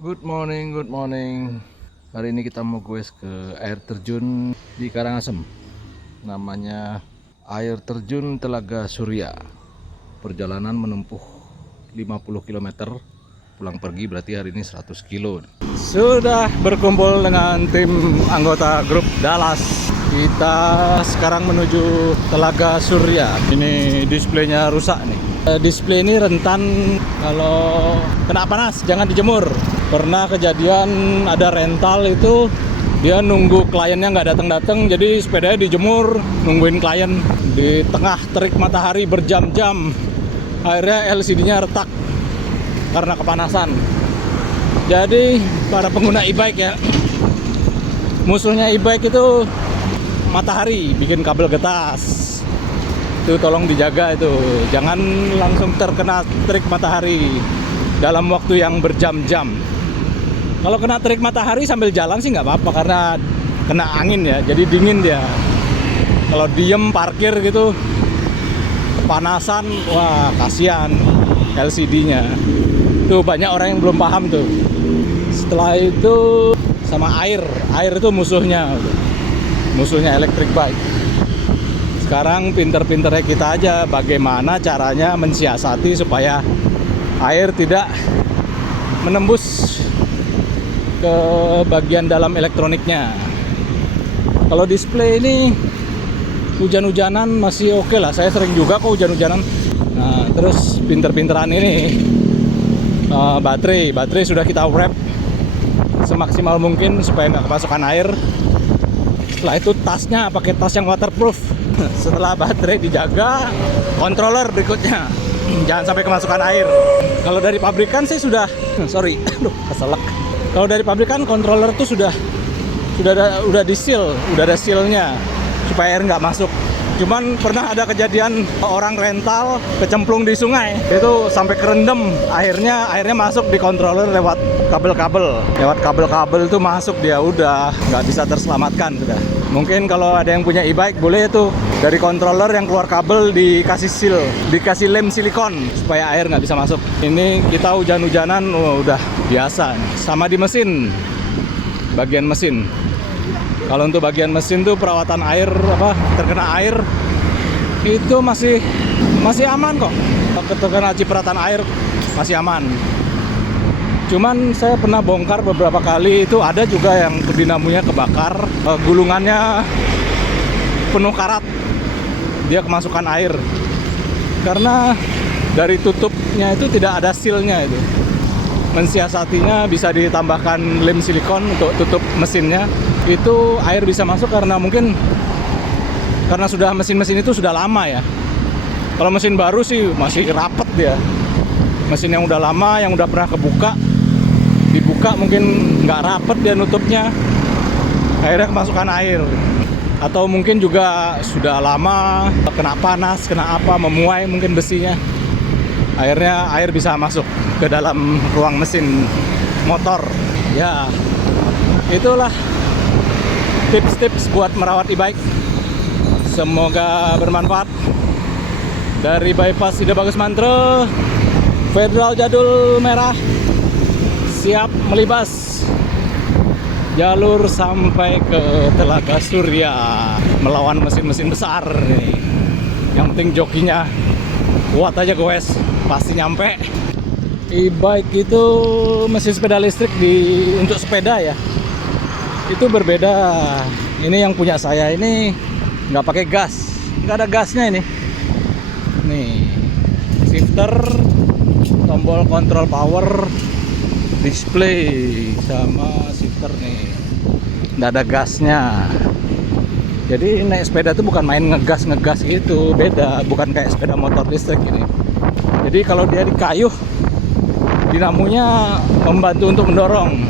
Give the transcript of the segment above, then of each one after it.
Good morning, good morning. Hari ini kita mau goes ke air terjun di Karangasem. Namanya air terjun Telaga Surya. Perjalanan menempuh 50 km. Pulang pergi berarti hari ini 100 kilo. Sudah berkumpul dengan tim anggota grup Dallas. Kita sekarang menuju Telaga Surya. Ini displaynya rusak nih. Display ini rentan kalau kena panas, jangan dijemur. Pernah kejadian ada rental itu dia nunggu kliennya nggak datang-datang, jadi sepedanya dijemur nungguin klien di tengah terik matahari berjam-jam. Akhirnya LCD-nya retak karena kepanasan. Jadi para pengguna e-bike ya, musuhnya e-bike itu matahari, bikin kabel getas. Itu tolong dijaga itu, jangan langsung terkena terik matahari dalam waktu yang berjam-jam. Kalau kena terik matahari sambil jalan sih nggak apa-apa karena kena angin ya, jadi dingin dia. Kalau diem parkir gitu kepanasan, wah kasihan LCD-nya. Tuh banyak orang yang belum paham tuh. Setelah itu sama air itu musuhnya electric bike. Sekarang pinter-pinternya kita aja bagaimana caranya mensiasati supaya air tidak menembus ke bagian dalam elektroniknya. Kalau display ini hujan-hujanan masih oke lah, saya sering juga kok hujan-hujanan. Nah, terus pinter-pinteran ini baterai sudah kita wrap semaksimal mungkin supaya nggak kemasukan air. Setelah itu tasnya pakai tas yang waterproof. Setelah baterai dijaga, controller berikutnya jangan sampai kemasukan air. Kalau dari pabrikan sih sudah keselak. Kalau dari pabrikan controller tuh sudah di seal, udah ada sealnya supaya air nggak masuk. Cuman pernah ada kejadian orang rental kecemplung di sungai, itu sampai kerendam, airnya masuk di controller lewat kabel-kabel itu masuk, dia udah nggak bisa terselamatkan sudah. Mungkin kalau ada yang punya e-bike boleh tuh dari controller yang keluar kabel dikasih seal, dikasih lem silikon supaya air nggak bisa masuk. Ini kita hujan-hujanan udah biasa. Sama di mesin, bagian mesin. Kalau untuk bagian mesin tuh perawatan air terkena air itu masih aman kok. Terkena cipratan air masih aman. Cuman saya pernah bongkar beberapa kali, itu ada juga yang dinamonya kebakar, gulungannya penuh karat, dia kemasukan air karena dari tutupnya itu tidak ada sealnya. Itu mensiasatinya bisa ditambahkan lem silikon untuk tutup mesinnya, itu air bisa masuk karena mungkin karena sudah mesin-mesin itu sudah lama ya. Kalau mesin baru sih masih rapet dia. Mesin yang udah lama, yang udah pernah dibuka mungkin nggak rapet dia nutupnya, akhirnya kemasukan air. Atau mungkin juga sudah lama kena panas, kena apa, memuai mungkin besinya, akhirnya air bisa masuk ke dalam ruang mesin motor. Ya itulah tips-tips buat merawat e-bike, semoga bermanfaat. Dari bypass Ida Bagus Mantro, Federal Jadul Merah siap melibas jalur sampai ke Telaga Surya melawan mesin-mesin besar nih. Yang penting jokinya kuat aja guys, pasti nyampe. E-bike itu mesin sepeda listrik untuk sepeda ya, itu berbeda. Ini yang punya saya ini nggak pakai gas, nggak ada gasnya ini. Nih shifter, tombol kontrol power, display sama shifter nih, nggak ada gasnya. Jadi naik sepeda itu bukan main ngegas gitu, beda, bukan kayak sepeda motor listrik ini. Jadi kalau dia dikayuh, dinamonya membantu untuk mendorong.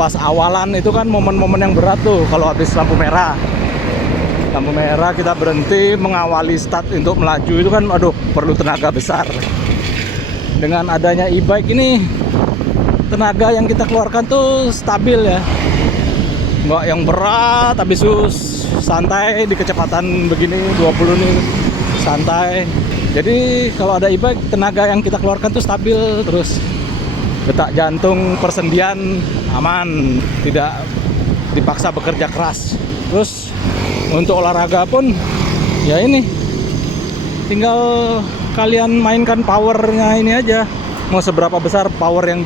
Pas awalan itu kan momen-momen yang berat tuh, kalau habis lampu merah kita berhenti mengawali start untuk melaju, itu kan perlu tenaga besar. Dengan adanya e-bike ini, tenaga yang kita keluarkan tuh stabil ya, nggak yang berat tapi santai di kecepatan begini 20 nih, santai. Jadi kalau ada e-bike, tenaga yang kita keluarkan tuh stabil terus. detak jantung, persendian aman, tidak dipaksa bekerja keras. Terus untuk olahraga pun ya ini, tinggal kalian mainkan powernya ini aja, mau seberapa besar power yang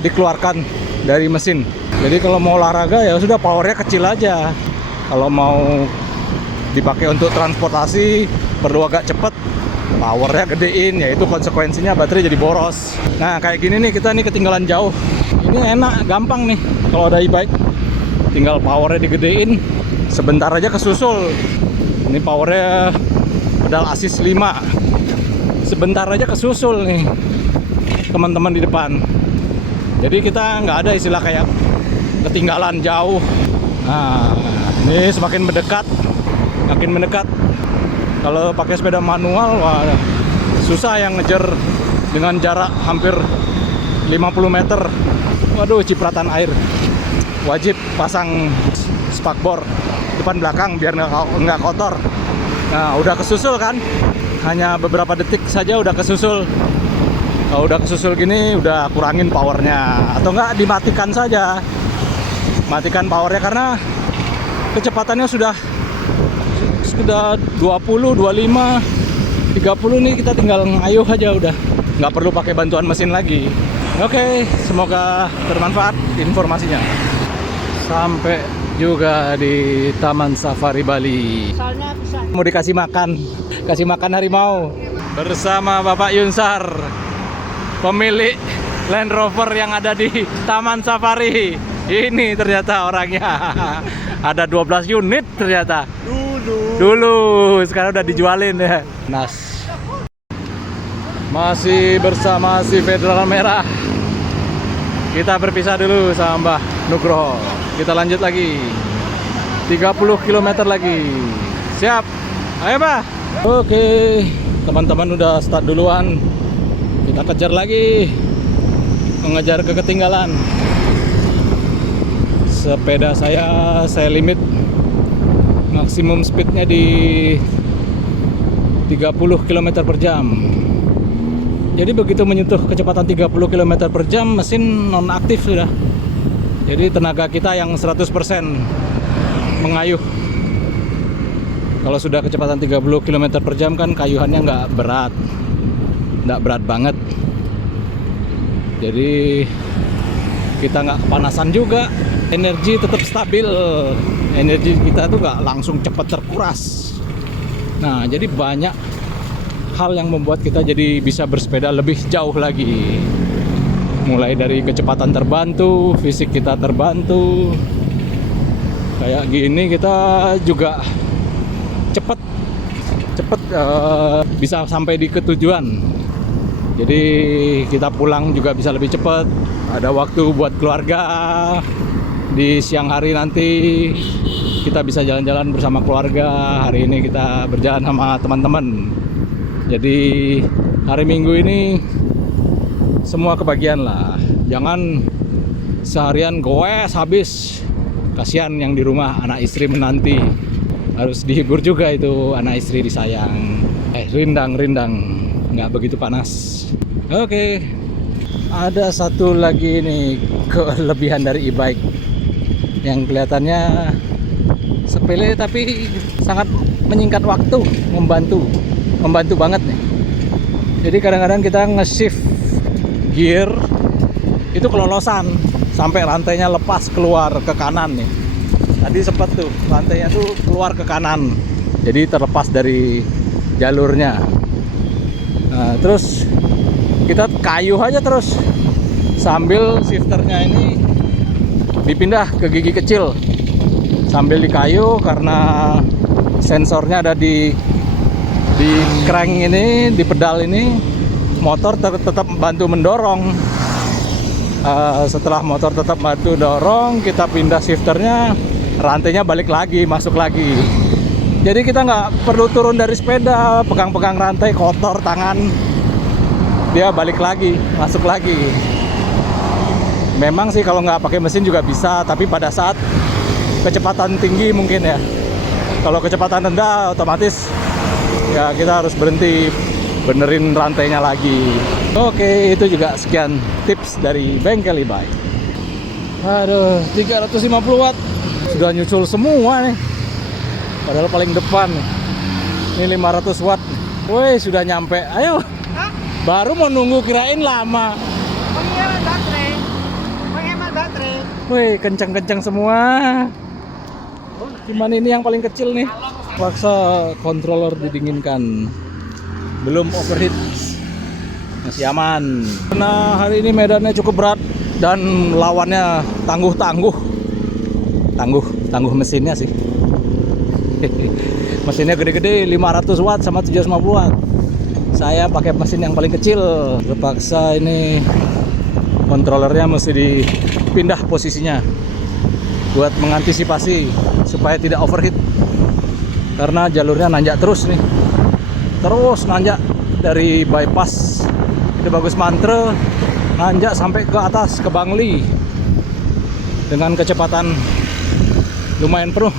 dikeluarkan dari mesin. Jadi kalau mau olahraga ya sudah powernya kecil aja. Kalau mau dipakai untuk transportasi perlu agak cepet, powernya gedein, ya itu konsekuensinya baterai jadi boros. Nah kayak gini nih, kita nih ketinggalan jauh. Ini enak, gampang nih kalau ada e-bike, tinggal powernya digedein, sebentar aja kesusul. Ini powernya pedal assist 5, sebentar aja kesusul nih teman-teman di depan. Jadi kita nggak ada istilah kayak ketinggalan jauh. Nah ini semakin mendekat, makin mendekat. Kalau pakai sepeda manual, wah, susah yang ngejar dengan jarak hampir 50 meter. Waduh, cipratan air. Wajib pasang spakbor depan belakang biar nggak kotor. Nah, udah kesusul kan? Hanya beberapa detik saja udah kesusul. Kalau udah kesusul gini, udah kurangin powernya. Atau nggak, dimatikan saja. Matikan powernya karena kecepatannya sudah 20, 25, 30 nih, kita tinggal ngayuh aja udah. Nggak perlu pakai bantuan mesin lagi. Oke, semoga bermanfaat informasinya. Sampai juga di Taman Safari Bali. Mau dikasih makan, kasih makan harimau bersama Bapak Yunsar, pemilik Land Rover yang ada di Taman Safari. Ini ternyata orangnya. Ada 12 unit ternyata. Dulu, sekarang udah dijualin ya. Nas. Masih bersama si Federal Merah. Kita berpisah dulu sama Mbah Nugroho. Kita lanjut lagi. 30 km lagi. Siap. Ayo, Mbah. Oke, teman-teman udah start duluan. Kita kejar lagi. Mengejar keketinggalan. Sepeda saya limit maksimum speednya di 30 km per jam. Jadi begitu menyentuh kecepatan 30 km per jam, mesin nonaktif sudah. Jadi tenaga kita yang 100% mengayuh. Kalau sudah kecepatan 30 km per jam kan kayuhannya nggak berat banget. Jadi kita nggak kepanasan juga, energi tetap stabil. Energi kita tuh nggak langsung cepat terkuras. Nah, jadi banyak hal yang membuat kita jadi bisa bersepeda lebih jauh lagi. Mulai dari kecepatan terbantu, fisik kita terbantu. Kayak gini kita juga cepet bisa sampai di ketujuan. Jadi kita pulang juga bisa lebih cepat. Ada waktu buat keluarga. Di siang hari nanti kita bisa jalan-jalan bersama keluarga. Hari ini kita berjalan sama teman-teman. Jadi hari Minggu ini semua kebagian lah. Jangan seharian goes habis. Kasihan yang di rumah, anak istri menanti. Harus dihibur juga itu anak istri disayang. Rindang, nggak begitu panas. Oke, ada satu lagi nih kelebihan dari e-bike yang kelihatannya sepele tapi sangat menyingkat waktu, membantu banget nih. Jadi kadang-kadang kita nge-shift gear itu kelolosan sampai rantainya lepas keluar ke kanan nih. Tadi sempat tuh rantainya tuh keluar ke kanan, jadi terlepas dari jalurnya. Nah, terus kita kayuh aja terus sambil shifternya ini dipindah ke gigi kecil sambil dikayuh karena sensornya ada di crank ini, di pedal ini. Motor tetap bantu mendorong. Setelah motor tetap bantu dorong, kita pindah shifternya, rantainya balik lagi, masuk lagi. Jadi kita nggak perlu turun dari sepeda, pegang-pegang rantai kotor tangan, dia balik lagi, masuk lagi. Memang sih kalau nggak pakai mesin juga bisa, tapi pada saat kecepatan tinggi mungkin ya. Kalau kecepatan rendah otomatis ya kita harus berhenti benerin rantainya lagi. Oke, itu juga sekian tips dari bengkel e-bike. Aduh, 350 watt sudah nyusul semua nih, padahal paling depan ini 500 watt. Woi, sudah nyampe. Ayo. Baru mau nunggu, kirain lama. Penghemat baterai. Penghemat baterai. Wih, kencang-kencang semua. Cuman ini yang paling kecil nih. Paksa controller didinginkan. Belum overheat. Masih aman. Karena hari ini medannya cukup berat dan lawannya tangguh-tangguh. Tangguh mesinnya sih. Mesinnya gede-gede, 500 watt sama 750 watt. Saya pakai mesin yang paling kecil. Terpaksa ini kontrolernya mesti dipindah posisinya buat mengantisipasi supaya tidak overheat. Karena jalurnya nanjak terus nih. Terus nanjak dari bypass itu Bagus Mantre, nanjak sampai ke atas ke Bangli dengan kecepatan lumayan penuh,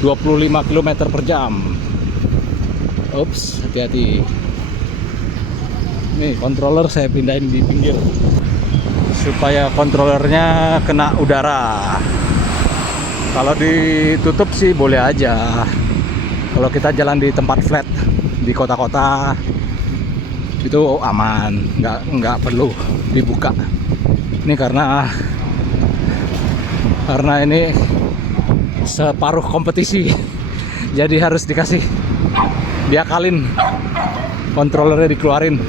25 km per jam. Ups, hati-hati. Nih controller saya pindahin di pinggir supaya kontrolernya kena udara. Kalau ditutup sih boleh aja. Kalau kita jalan di tempat flat di kota-kota itu aman, nggak perlu dibuka. Ini karena ini separuh kompetisi, jadi harus diakalin, kontrolernya dikeluarin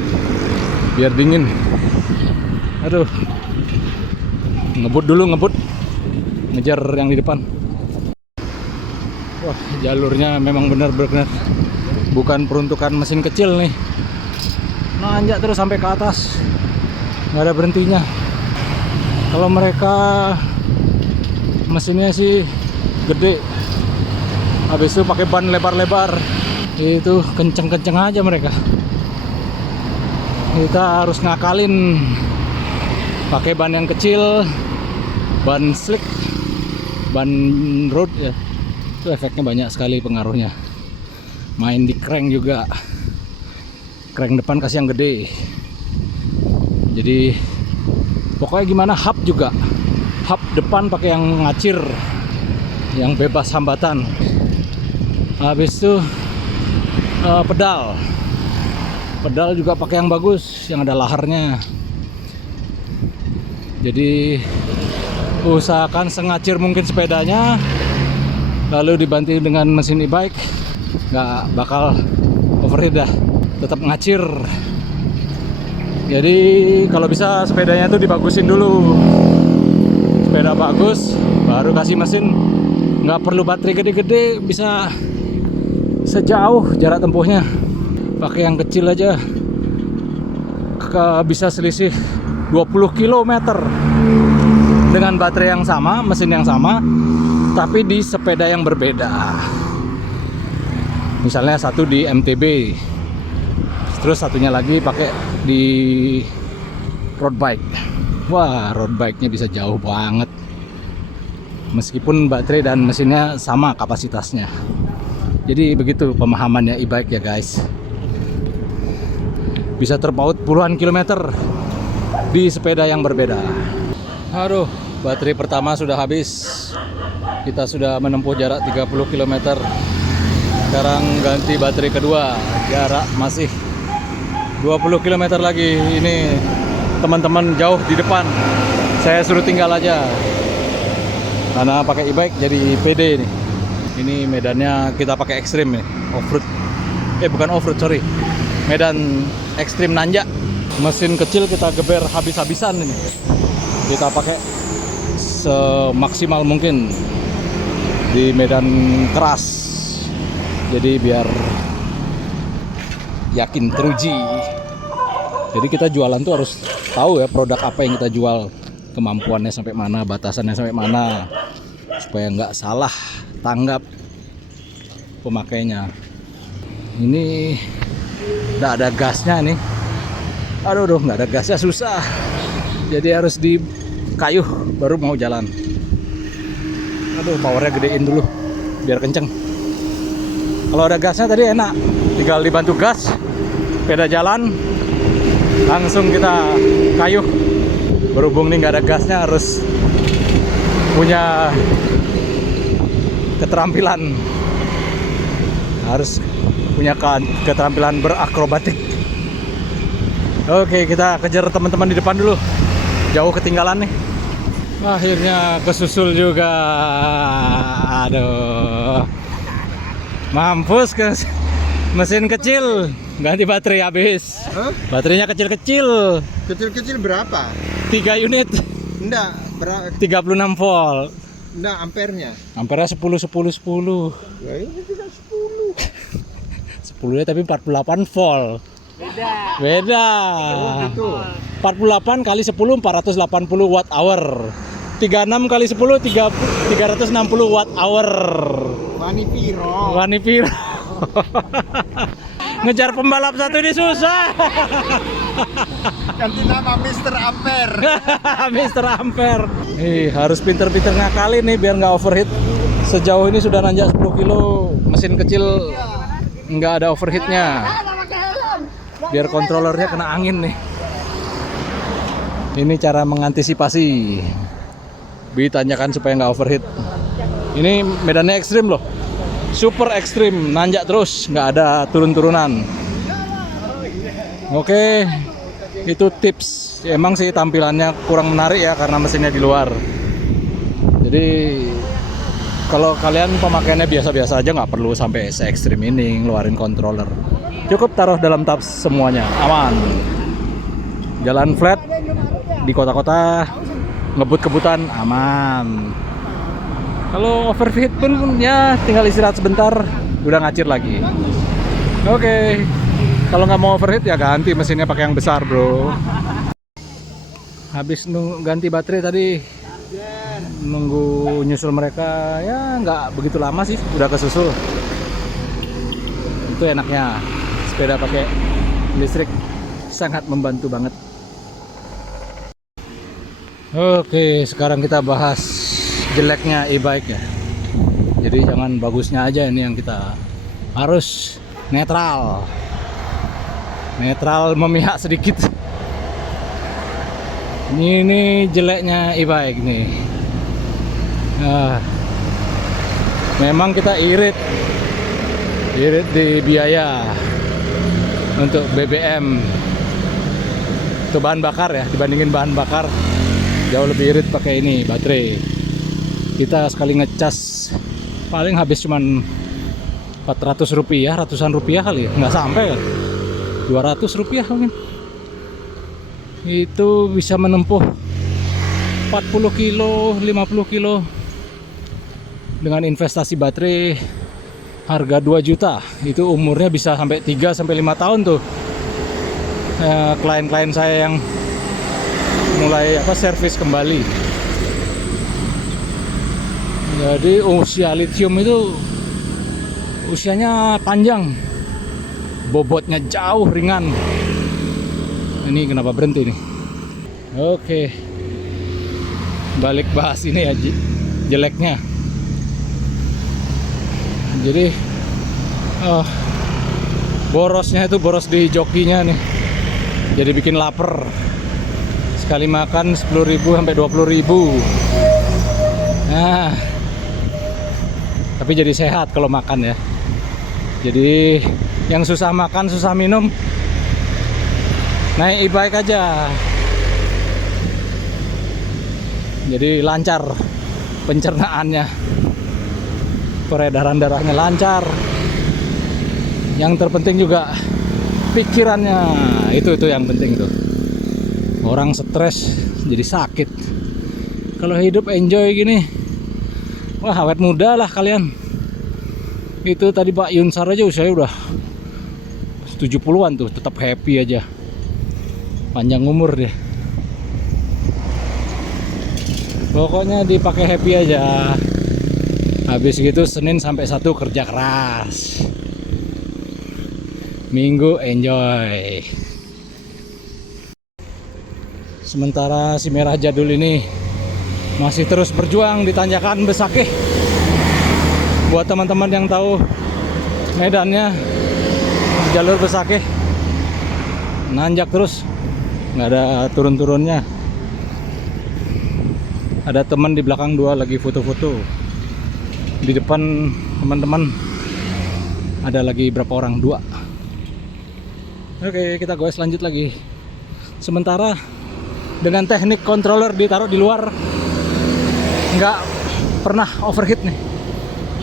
biar dingin. Aduh, ngebut dulu, ngejar yang di depan. Wah, jalurnya memang benar-benar bukan peruntukan mesin kecil nih. Nanjak terus sampai ke atas, nggak ada berhentinya. Kalau mereka mesinnya sih gede, habis itu pakai ban lebar-lebar, itu kenceng-kenceng aja mereka. Kita harus ngakalin pakai ban yang kecil, ban slick, ban road ya. Itu efeknya banyak sekali pengaruhnya. Main di crank juga, crank depan kasih yang gede. Jadi pokoknya gimana, hub juga, hub depan pakai yang ngacir, yang bebas hambatan. Habis itu pedal juga pakai yang bagus, yang ada laharnya. Jadi usahakan sengacir mungkin sepedanya, lalu dibantu dengan mesin e-bike, nggak bakal overheat dah, tetap ngacir. Jadi kalau bisa sepedanya tuh dibagusin dulu, sepeda bagus baru kasih mesin. Nggak perlu baterai gede-gede, bisa sejauh jarak tempuhnya. Pakai yang kecil aja bisa selisih 20 km dengan baterai yang sama, mesin yang sama, tapi di sepeda yang berbeda. Misalnya satu di MTB, terus satunya lagi pakai di road bike. Wah, road bike-nya bisa jauh banget meskipun baterai dan mesinnya sama kapasitasnya. Jadi begitu pemahamannya e-bike ya guys. Bisa terpaut puluhan kilometer di sepeda yang berbeda. Aduh, baterai pertama sudah habis. Kita sudah menempuh jarak 30 km. Sekarang ganti baterai kedua, jarak masih 20 km lagi. Ini teman-teman jauh di depan, saya suruh tinggal aja karena pakai e-bike jadi pede nih. Ini medannya kita pakai ekstrim nih, off-road. Bukan off-road, sorry, medan ekstrim nanjak. Mesin kecil kita geber habis-habisan ini. Kita pakai semaksimal mungkin di medan keras. Jadi biar yakin teruji. Jadi kita jualan tuh harus tahu ya produk apa yang kita jual, kemampuannya sampai mana, batasannya sampai mana, supaya nggak salah tanggap pemakainya. Ini nggak ada gasnya nih. Aduh, nggak ada gasnya susah. Jadi harus dikayuh baru mau jalan. Aduh, powernya gedein dulu biar kenceng. Kalau ada gasnya tadi enak, tinggal dibantu gas, sepeda jalan, langsung kita kayuh. Berhubung nih nggak ada gasnya, harus punya keterampilan, keterampilan berakrobatik. Oke, kita kejar teman-teman di depan dulu, jauh ketinggalan nih. Akhirnya kesusul juga. Aduh, mampus ke mesin kecil, ganti baterai habis. Hah? Baterainya kecil-kecil, Kecil-kecil berapa? 3 unit, Enggak, 36 volt. enggak ampernya. Ampernya 10 10 10. Ya ini tidak 10. 10 ya, tapi 48 volt. Beda. Oh, gitu. 48 kali 10 480 watt hour. 36 kali 10 360 watt hour. Wani piro. Wani piro. Ngejar pembalap satu ini susah. Ganti nama Mr. Ampere. Mr. Ampere. Harus pinter-pinter ngakalin nih biar nggak overheat. Sejauh ini sudah nanjak 10 kilo, mesin kecil nggak ada overheatnya. Biar kontrolernya kena angin nih. Ini cara mengantisipasi. Ditanyakan supaya nggak overheat. Ini medannya ekstrim loh, super ekstrim, nanjak terus, nggak ada turun-turunan. Oke, itu tips. Emang sih tampilannya kurang menarik ya karena mesinnya di luar. Jadi kalau kalian pemakaiannya biasa-biasa aja, nggak perlu sampai se ekstrim ini ngeluarin controller. Cukup taruh dalam tabs semuanya, aman. Jalan flat di kota-kota, ngebut-kebutan aman. Kalau overheat pun ya tinggal istirahat sebentar, udah ngacir lagi. Oke, kalau nggak mau overheat ya ganti mesinnya pakai yang besar, bro. Habis ganti baterai tadi, nunggu nyusul mereka ya nggak begitu lama sih, udah kesusul. Itu enaknya sepeda pakai listrik, sangat membantu banget. Oke, sekarang kita bahas jeleknya e-bike ya. Jadi jangan bagusnya aja ini yang kita harus netral. Netral memihak sedikit. Ini jeleknya e-bike nih. Memang kita irit di biaya untuk BBM. Itu bahan bakar ya, dibandingin bahan bakar jauh lebih irit pakai ini baterai. Kita sekali ngecas paling habis cuman 400 rupiah, ratusan rupiah kali ya, nggak sampai kan, 200 rupiah mungkin. Itu bisa menempuh 40 kilo, 50 kilo dengan investasi baterai harga 2 juta. Itu umurnya bisa sampai 3 sampai 5 tahun tuh. Klien-klien saya yang mulai servis kembali. Jadi usia lithium itu usianya panjang, bobotnya jauh, ringan. Ini kenapa berhenti nih? Oke, balik bahas ini ya, jeleknya. Jadi borosnya itu boros di jokinya nih, jadi bikin lapar. Sekali makan 10.000 sampai 20.000. Nah, tapi jadi sehat kalau makan ya. Jadi yang susah makan, susah minum, naik e-bike aja. Jadi lancar pencernaannya, peredaran darahnya lancar. Yang terpenting juga pikirannya, itu yang penting tuh. Orang stres jadi sakit. Kalau hidup enjoy gini, wah awet muda lah kalian. Itu tadi Pak Yunsar aja usianya udah 70-an tuh, tetap happy aja, panjang umur deh. Pokoknya dipakai happy aja. Habis gitu Senin sampai Sabtu kerja keras, Minggu enjoy. Sementara si merah jadul ini masih terus berjuang di tanjakan Besakeh. Buat teman-teman yang tahu medannya, jalur Besakeh nanjak terus, nggak ada turun-turunnya. Ada teman di belakang dua lagi foto-foto. Di depan teman-teman ada lagi berapa orang, dua. Oke, kita goes lanjut lagi. Sementara dengan teknik controller ditaruh di luar, nggak pernah overheat nih.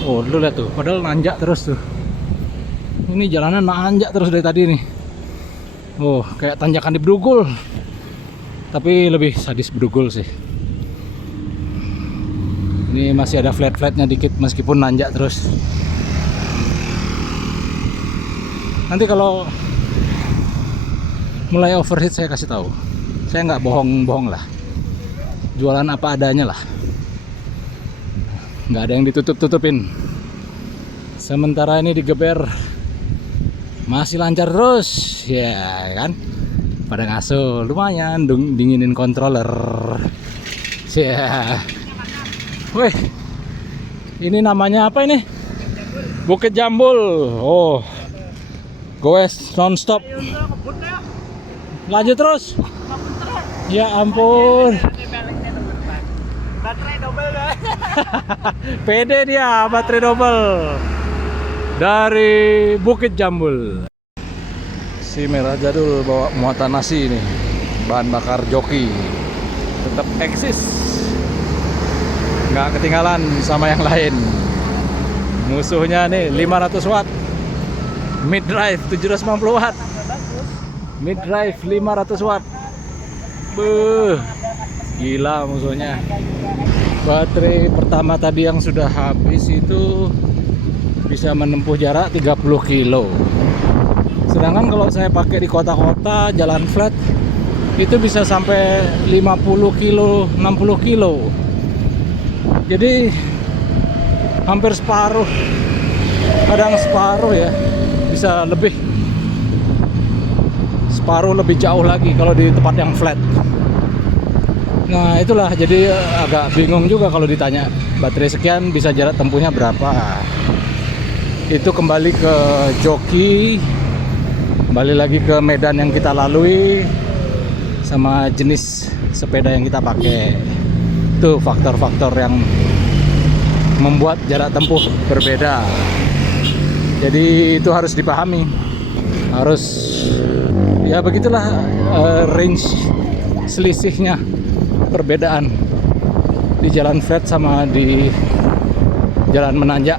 Oh, lu lihat tuh, padahal nanjak terus tuh. Ini jalanan nanjak terus dari tadi nih. Oh, kayak tanjakan di Brugul. Tapi lebih sadis Brugul sih. Ini masih ada flat-flatnya dikit meskipun nanjak terus. Nanti kalau mulai overheat saya kasih tahu. Saya nggak bohong-bohong lah. Jualan apa adanya lah. Nggak ada yang ditutup-tutupin. Sementara ini digeber masih lancar terus, ya kan? Pada ngasuh lumayan, dinginin controller. Ya. Wih, ini namanya apa ini? Bukit Jambul. Oh, goes nonstop. Lanjut terus. Ya ampun. Baterai double guys. Pede dia, baterai double. Dari Bukit Jambul. Si Merah Jadul bawa muatan nasi ini. Bahan bakar joki. Tetap eksis. Nggak ketinggalan sama yang lain. Musuhnya nih 500 watt mid drive 750 watt, mid drive 500 watt. Beuh, gila musuhnya. Baterai pertama tadi yang sudah habis itu bisa menempuh jarak 30 kilo. Sedangkan kalau saya pakai di kota-kota jalan flat itu bisa sampai 50 kilo, 60 kilo. Jadi hampir separuh, kadang separuh ya, bisa lebih, separuh lebih jauh lagi kalau di tempat yang flat. Nah itulah, jadi agak bingung juga kalau ditanya baterai sekian bisa jarak tempuhnya berapa. Itu kembali ke joki, kembali lagi ke medan yang kita lalui, sama jenis sepeda yang kita pakai. Itu faktor-faktor yang membuat jarak tempuh berbeda. Jadi itu harus dipahami. Harus, ya begitulah range selisihnya, perbedaan di jalan flat sama di jalan menanjak.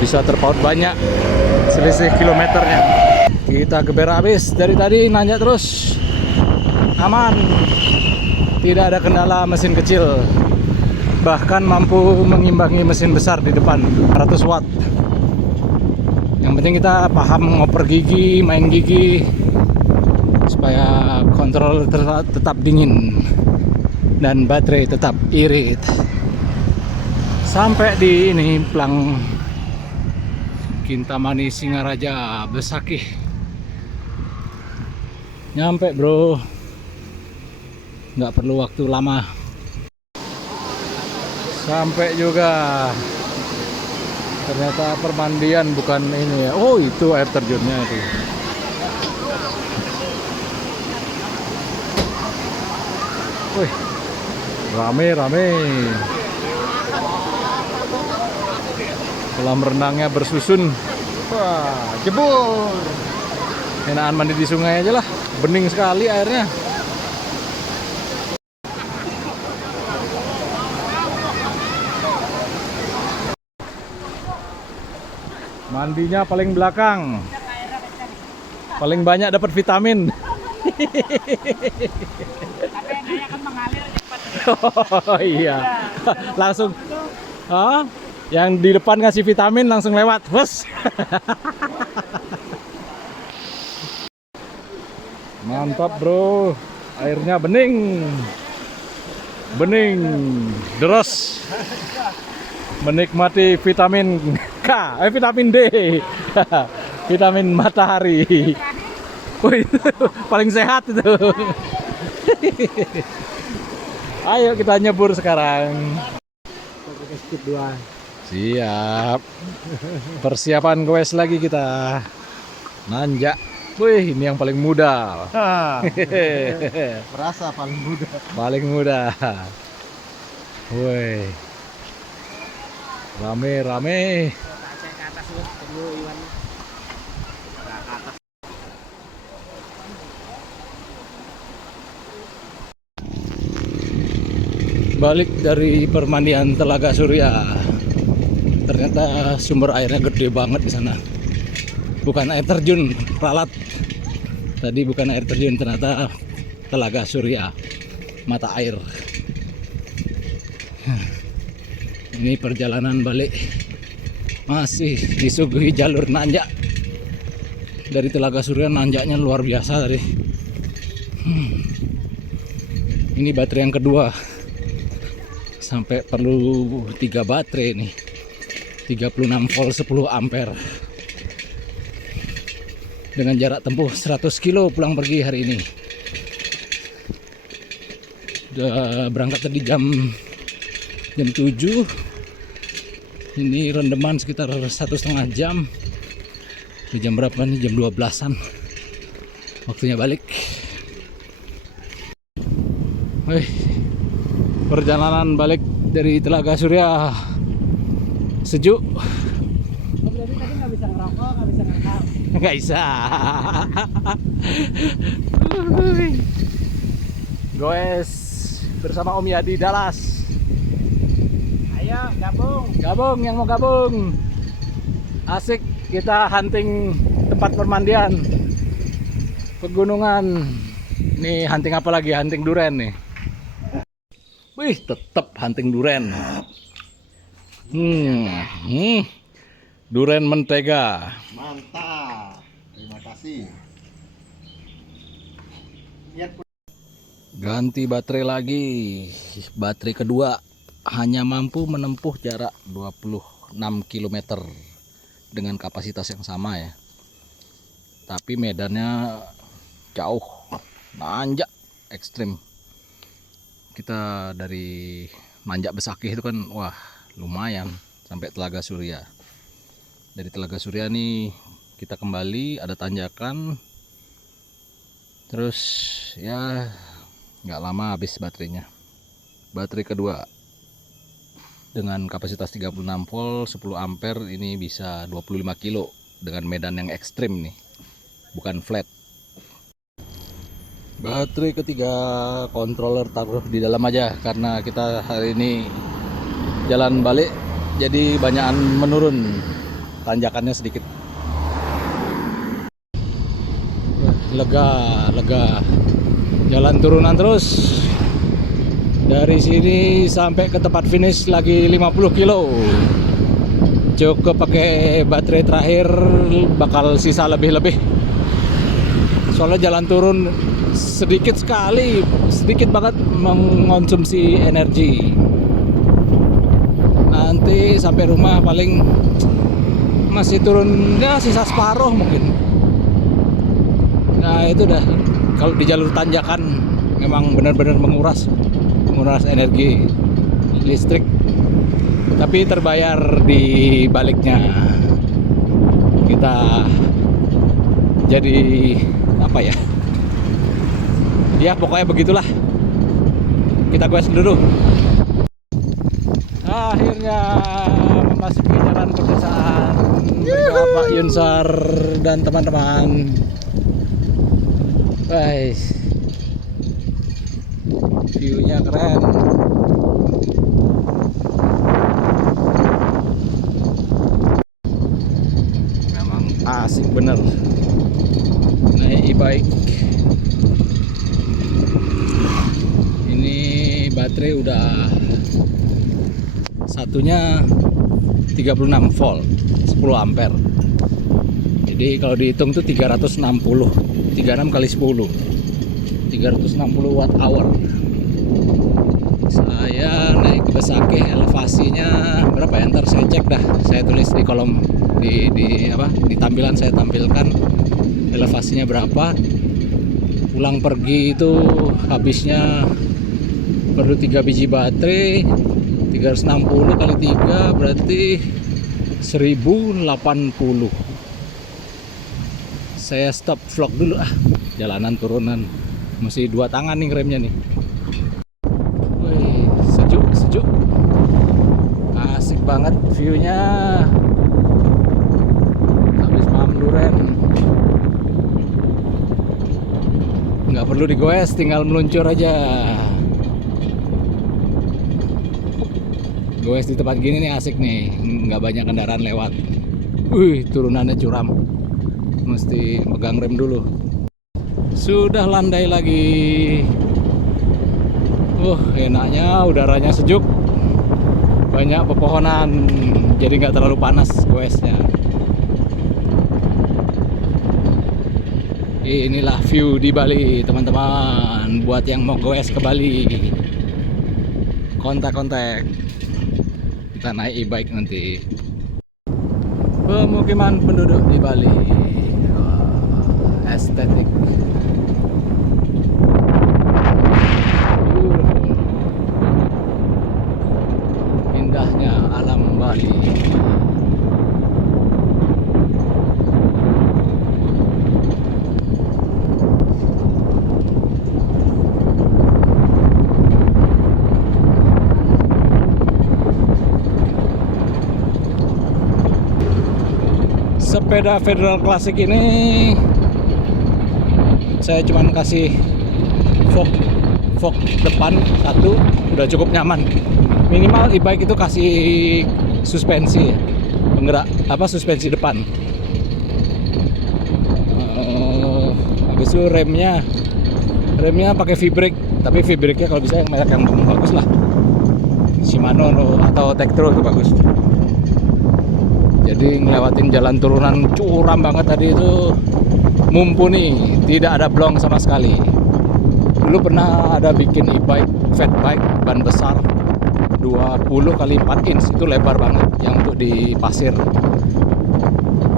Bisa terpaut banyak selisih kilometernya. Kita geber habis dari tadi, nanjak terus. Aman. Tidak ada kendala mesin kecil, bahkan mampu mengimbangi mesin besar di depan 100 watt. Yang penting kita paham ngoper gigi, main gigi, supaya kontrol tetap dingin dan baterai tetap irit. Sampai di ini Plang Kintamani Singaraja Besakih. Nyampe bro, nggak perlu waktu lama. Sampai juga. Ternyata permandian bukan ini ya. Oh itu air terjunnya itu. Wih, rame. Kolam renangnya bersusun. Wah, jebur. Enakan mandi di sungai aja lah. Bening sekali airnya. Mandinya paling belakang. Paling banyak dapat vitamin. Oh iya. Langsung. Oh, yang di depan ngasih vitamin langsung lewat. Bos. Mantap, Bro. Airnya bening. Bening, deras. Menikmati vitamin K, vitamin D, vitamin matahari. Wih, paling sehat itu. Ayo kita nyebur sekarang. Siap. Persiapan goes lagi kita. Nanjak Wih, ini yang paling muda. Merasa paling muda. Paling muda. Wih. Rame. Balik dari permandian Telaga Surya. Ternyata sumber airnya gede banget di sana. Bukan air terjun, ralat. Tadi bukan air terjun, ternyata Telaga Surya, mata air. Ini perjalanan balik masih disuguhi jalur nanjak. Dari Telaga Surya nanjaknya luar biasa tadi. Ini baterai yang kedua. Sampai perlu 3 baterai nih. 36 volt 10 ampere. Dengan jarak tempuh 100 kilo pulang pergi hari ini. Udah berangkat tadi jam 7. Ini rendeman sekitar 1,5 jam. Di jam berapa nih? Jam 12-an. Waktunya balik. Wih, perjalanan balik dari Telaga Surya sejuk. Berarti tadi nggak bisa ngerokok, nggak bisa ngangkat. Nggak bisa. Goes bersama Om Yadi Dallas. Ayo gabung. Gabung yang mau gabung. Asik kita hunting tempat permandian. Pegunungan. Nih hunting apa lagi? Hunting duren nih. Wih, tetap hunting duren. Duren mentega. Mantap. Terima kasih. Ganti baterai lagi. Baterai kedua hanya mampu menempuh jarak 26 km dengan kapasitas yang sama ya. Tapi medannya jauh, nanjak, ekstrim. Kita dari Nanjak Besakih itu kan wah lumayan sampai Telaga Surya. Dari Telaga Surya nih kita kembali ada tanjakan. Terus ya nggak lama habis baterainya. Baterai kedua dengan kapasitas 36 volt 10 ampere ini bisa 25 kilo dengan medan yang ekstrim nih, bukan flat. Baterai ketiga controller taruh di dalam aja karena kita hari ini jalan balik jadi banyakan menurun, tanjakannya sedikit. Lega jalan turunan terus. Dari sini sampai ke tempat finish lagi 50 kilo. Cukup pakai baterai terakhir, bakal sisa lebih-lebih. Soalnya jalan turun sedikit banget mengonsumsi energi. Nanti sampai rumah paling masih turun ya sisa separuh mungkin. Nah itu dah, kalau di jalur tanjakan memang benar-benar menguras energi listrik, tapi terbayar di baliknya. Kita jadi apa ya? Ya pokoknya begitulah. Kita goes dulu. Akhirnya memasuki jalan pedesaan bersama Pak Yunsar dan teman-teman. Guys, view-nya keren. Memang asik bener naik e-bike. Ini baterai udah satunya 36 volt 10 ampere. Jadi kalau dihitung tuh 360 36 kali 10 360 watt hour. Saya naik ke Besakih, elevasinya berapa ya? Ntar saya cek dah. Saya tulis di kolom di tampilan saya tampilkan elevasinya berapa. Pulang pergi itu habisnya perlu 3 biji baterai. 360 kali 3 berarti 1080. saya stop vlog dulu jalanan turunan mesti 2 tangan nih remnya nih. Wih, sejuk asik banget viewnya. Habis makan durian nggak perlu digoes, tinggal meluncur aja. Goes di tempat gini nih asik nih, nggak banyak kendaraan lewat. Wih, turunannya curam, mesti pegang rem dulu. Sudah landai lagi. Enaknya udaranya sejuk, banyak pepohonan, jadi nggak terlalu panas goesnya. Inilah view di Bali teman-teman. Buat yang mau goes ke Bali, kontak-kontak, kita naik e-bike nanti. Pemukiman penduduk di Bali. Wah, estetik. Beautiful. Indahnya alam Bali. Sepeda Federal Classic ini saya cuman kasih fog depan satu, udah cukup nyaman. Minimal e-bike itu kasih suspensi ya, penggerak suspensi depan. Habis itu remnya pakai V-brake, tapi V-brake-nya kalau bisa yang merek yang bagus lah, Shimano atau Tektro itu bagus. Jadi ngelewatin jalan turunan curam banget tadi itu mumpuni, tidak ada blong sama sekali. Dulu pernah ada bikin e-bike, fat bike, ban besar 20x4 inch, itu lebar banget yang untuk di pasir.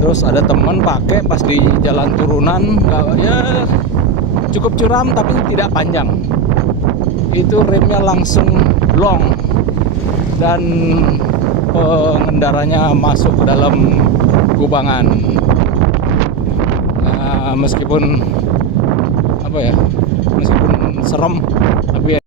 Terus ada temen pakai pas di jalan turunan, ya cukup curam tapi tidak panjang. Itu remnya langsung long dan pengendaranya masuk ke dalam kubangan. Meskipun meskipun serem, tapi